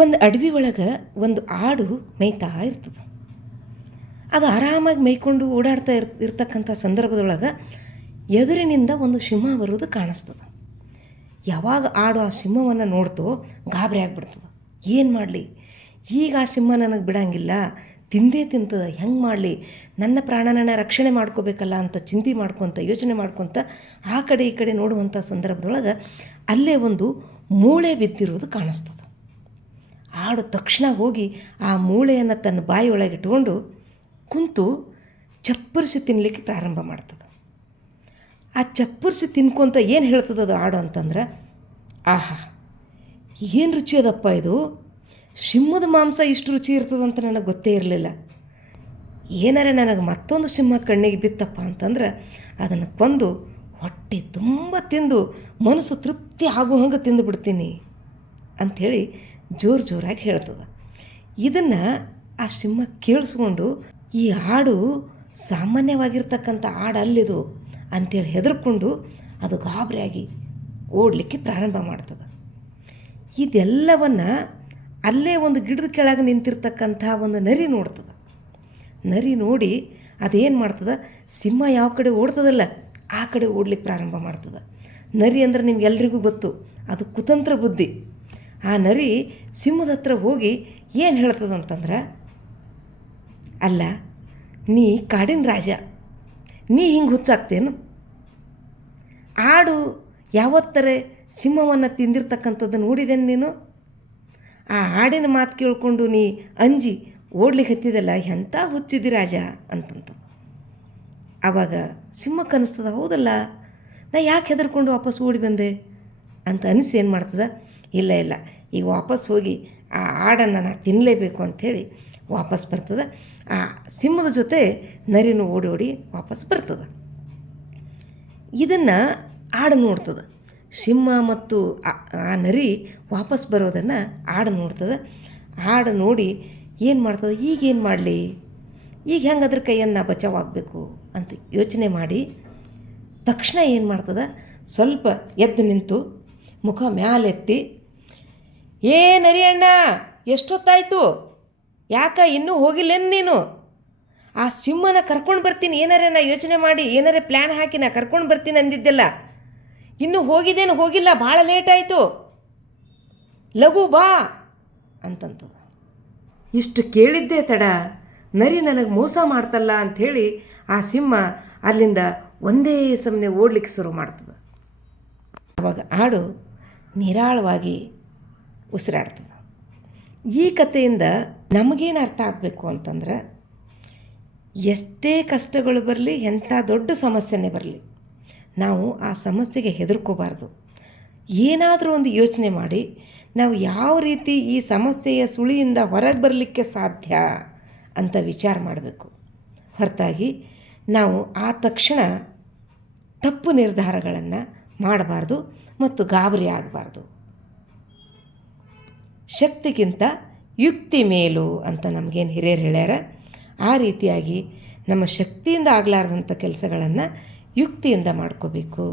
ಒಂದು ಅಡವಿ ಒಳಗೆ ಒಂದು ಆಡು ಮೇಯ್ತಾ ಇರ್ತದೆ. ಅದು ಆರಾಮಾಗಿ ಮೇಯ್ಕೊಂಡು ಓಡಾಡ್ತಾ ಇರ್ತಕ್ಕಂಥ ಸಂದರ್ಭದೊಳಗೆ ಎದುರಿನಿಂದ ಒಂದು ಸಿಂಹ ಬರೋದು ಕಾಣಿಸ್ತದೆ. ಯಾವಾಗ ಆಡು ಆ ಸಿಂಹವನ್ನು ನೋಡ್ತೋ ಗಾಬರಿ ಆಗಿಬಿಡ್ತದೆ. ಏನು ಮಾಡಲಿ, ಈಗ ಆ ಸಿಂಹ ನನಗೆ ಬಿಡೋಂಗಿಲ್ಲ, ತಿಂದೇ ತಿಂತದೆ, ಹೆಂಗೆ ಮಾಡಲಿ, ನನ್ನ ಪ್ರಾಣನ ರಕ್ಷಣೆ ಮಾಡ್ಕೋಬೇಕಲ್ಲ ಅಂತ ಚಿಂತೆ ಯೋಚನೆ ಮಾಡ್ಕೊತ ಆ ಕಡೆ ಈ ಕಡೆ ನೋಡುವಂಥ ಸಂದರ್ಭದೊಳಗೆ ಅಲ್ಲೇ ಒಂದು ಮೂಳೆ ಬಿದ್ದಿರೋದು ಕಾಣಿಸ್ತದೆ. ಆಡು ತಕ್ಷಣ ಹೋಗಿ ಆ ಮೂಳೆಯನ್ನು ತನ್ನ ಬಾಯಿಯೊಳಗೆ ಇಟ್ಕೊಂಡು ಕುಂತು ಚಪ್ಪರಿಸಿ ತಿನ್ನಲಿಕ್ಕೆ ಪ್ರಾರಂಭ ಮಾಡ್ತದೆ. ಆ ಚಪ್ಪರಿಸಿ ತಿನ್ಕೊಂತ ಏನು ಹೇಳ್ತದೆ ಅದು ಆಡು ಅಂತಂದ್ರೆ, ಆಹಾ, ಏನು ರುಚಿ ಅದಪ್ಪ ಇದು, ಸಿಂಹದ ಮಾಂಸ ಇಷ್ಟು ರುಚಿ ಇರ್ತದಂತ ನನಗೆ ಗೊತ್ತೇ ಇರಲಿಲ್ಲ. ಏನಾರೆ ನನಗೆ ಮತ್ತೊಂದು ಸಿಂಹ ಕಣ್ಣಿಗೆ ಬಿತ್ತಪ್ಪ ಅಂತಂದ್ರೆ ಅದನ್ನು ಕೊಂದು ಹೊಟ್ಟೆ ತುಂಬ ತಿಂದು ಮನಸ್ಸು ತೃಪ್ತಿ ಆಗೋ ಹಂಗೆ ತಿಂದುಬಿಡ್ತೀನಿ ಅಂಥೇಳಿ ಜೋರಾಗಿ ಹೇಳ್ತದೆ. ಇದನ್ನು ಆ ಸಿಂಹ ಕೇಳಿಸ್ಕೊಂಡು ಈ ಹಾಡು ಸಾಮಾನ್ಯವಾಗಿರ್ತಕ್ಕಂಥ ಹಾಡು ಅಲ್ಲಿದು ಅಂಥೇಳಿ ಹೆದರ್ಕೊಂಡು ಅದು ಗಾಬರಿಯಾಗಿ ಓಡಲಿಕ್ಕೆ ಪ್ರಾರಂಭ ಮಾಡ್ತದೆ. ಇದೆಲ್ಲವನ್ನು ಅಲ್ಲೇ ಒಂದು ಗಿಡದ ಕೆಳಗೆ ನಿಂತಿರ್ತಕ್ಕಂಥ ಒಂದು ನರಿ ನೋಡ್ತದೆ. ನರಿ ನೋಡಿ ಅದೇನು ಮಾಡ್ತದೆ, ಸಿಂಹ ಯಾವ ಕಡೆ ಓಡ್ತದಲ್ಲ ಆ ಕಡೆ ಓಡ್ಲಿಕ್ಕೆ ಪ್ರಾರಂಭ ಮಾಡ್ತದೆ. ನರಿ ಅಂದರೆ ನಿಮ್ಗೆಲ್ರಿಗೂ ಗೊತ್ತು, ಅದು ಕುತಂತ್ರ ಬುದ್ಧಿ. ಆ ನರಿ ಸಿಂಹದ ಹತ್ರ ಹೋಗಿ ಏನು ಹೇಳ್ತದಂತಂದ್ರೆ, ಅಲ್ಲ, ನೀ ಕಾಡಿನ ರಾಜ, ನೀ ಹಿಂಗೆ ಹುಚ್ಚಾಗ್ತೇನು? ಆಡು ಯಾವತ್ತರೆ ಸಿಂಹವನ್ನು ತಿಂದಿರ್ತಕ್ಕಂಥದ್ದು ನೋಡಿದೇನು ನೀನು? ಆ ಹಾಡಿನ ಮಾತು ಕೇಳಿಕೊಂಡು ನೀ ಅಂಜಿ ಓಡ್ಲಿಕ್ಕೆ ಹತ್ತಿದಲ್ಲ, ಎಂಥ ಹುಚ್ಚಿದ್ದಿ ರಾಜ ಅಂತಂತ. ಆವಾಗ ಸಿಂಹಕ್ಕೆ ಅನ್ನಿಸ್ತದ, ಹೌದಲ್ಲ, ನಾ ಯಾಕೆ ಹೆದರ್ಕೊಂಡು ವಾಪಸ್ ಓಡಿ ಬಂದೆ ಅಂತ ಅನಿಸಿ ಏನು ಮಾಡ್ತದೆ, ಇಲ್ಲ ಈಗ ವಾಪಸ್ ಹೋಗಿ ಆ ಹಾಡನ್ನು ನಾ ತಿನ್ನಲೇಬೇಕು ಅಂಥೇಳಿ ವಾಪಸ್ ಬರ್ತದೆ. ಆ ಸಿಂಹದ ಜೊತೆ ನರಿನೂ ಓಡಿ ವಾಪಸ್ ಬರ್ತದೆ. ಇದನ್ನು ಆಡು ನೋಡ್ತದೆ. ಸಿಂಹ ಮತ್ತು ಆ ನರಿ ವಾಪಸ್ ಬರೋದನ್ನು ಆಡು ನೋಡ್ತದೆ. ಆಡು ನೋಡಿ ಏನು ಮಾಡ್ತದೆ, ಈಗೇನು ಮಾಡಲಿ, ಈಗ ಹೆಂಗೆ ಅದ್ರ ಕೈಯನ್ನು ಬಚಾವಾಗಬೇಕು ಅಂತ ಯೋಚನೆ ಮಾಡಿ ತಕ್ಷಣ ಏನು ಮಾಡ್ತದೆ, ಸ್ವಲ್ಪ ಎದ್ದು ನಿಂತು ಮುಖ ಮ್ಯಾಲೆತ್ತಿ, ಏ ನರಿ ಅಣ್ಣ, ಎಷ್ಟೊತ್ತಾಯಿತು, ಯಾಕೆ ಇನ್ನೂ ಹೋಗಿಲ್ಲೇನು ನೀನು? ಆ ಸಿಂಹನ ಕರ್ಕೊಂಡು ಬರ್ತೀನಿ, ಏನಾರೇ ನಾ ಯೋಚನೆ ಮಾಡಿ ಏನಾರೇ ಪ್ಲ್ಯಾನ್ ಹಾಕಿ ನಾ ಕರ್ಕೊಂಡು ಬರ್ತೀನಿ ಅಂದಿದ್ದೆಲ್ಲ, ಇನ್ನೂ ಹೋಗಿಲ್ಲ, ಭಾಳ ಲೇಟ್ ಆಯಿತು, ಲಘು ಬಾ ಅಂತಂತದ. ಇಷ್ಟು ಕೇಳಿದ್ದೇ ತಡ, ನರಿ ನನಗೆ ಮೋಸ ಮಾಡ್ತಲ್ಲ ಅಂಥೇಳಿ ಆ ಸಿಂಹ ಅಲ್ಲಿಂದ ಒಂದೇ ಸಮನೆ ಓಡಲಿಕ್ಕೆ ಶುರು ಮಾಡ್ತದೆ. ಆವಾಗ ಆಡು ನಿರಾಳವಾಗಿ ಉಸಿರಾಡ್ತದೆ. ಈ ಕಥೆಯಿಂದ ನಮಗೇನು ಅರ್ಥ ಆಗಬೇಕು ಅಂತಂದ್ರೆ, ಎಷ್ಟೇ ಕಷ್ಟಗಳು ಬರಲಿ, ಎಂಥ ದೊಡ್ಡ ಸಮಸ್ಯೆನೇ ಬರಲಿ, ನಾವು ಆ ಸಮಸ್ಯೆಗೆ ಹೆದರ್ಕೋಬಾರ್ದು. ಏನಾದರೂ ಒಂದು ಯೋಚನೆ ಮಾಡಿ ನಾವು ಯಾವ ರೀತಿ ಈ ಸಮಸ್ಯೆಯ ಸುಳಿಯಿಂದ ಹೊರಗೆ ಬರಲಿಕ್ಕೆ ಸಾಧ್ಯ ಅಂತ ವಿಚಾರ ಮಾಡಬೇಕು. ಹೊರತಾಗಿ ನಾವು ಆ ತಕ್ಷಣ ತಪ್ಪು ನಿರ್ಧಾರಗಳನ್ನು ಮಾಡಬಾರ್ದು ಮತ್ತು ಗಾಬರಿ ಆಗಬಾರ್ದು. ಶಕ್ತಿಗಿಂತ ಯುಕ್ತಿ ಮೇಲು ಅಂತ ನಮಗೇನು ಹಿರಿಯರು ಹೇಳ್ಯಾರ, ಆ ರೀತಿಯಾಗಿ ನಮ್ಮ ಶಕ್ತಿಯಿಂದ ಆಗಲಾರ್ದಂಥ ಕೆಲಸಗಳನ್ನು ಯುಕ್ತಿಯಿಂದ ಮಾಡ್ಕೋಬೇಕು.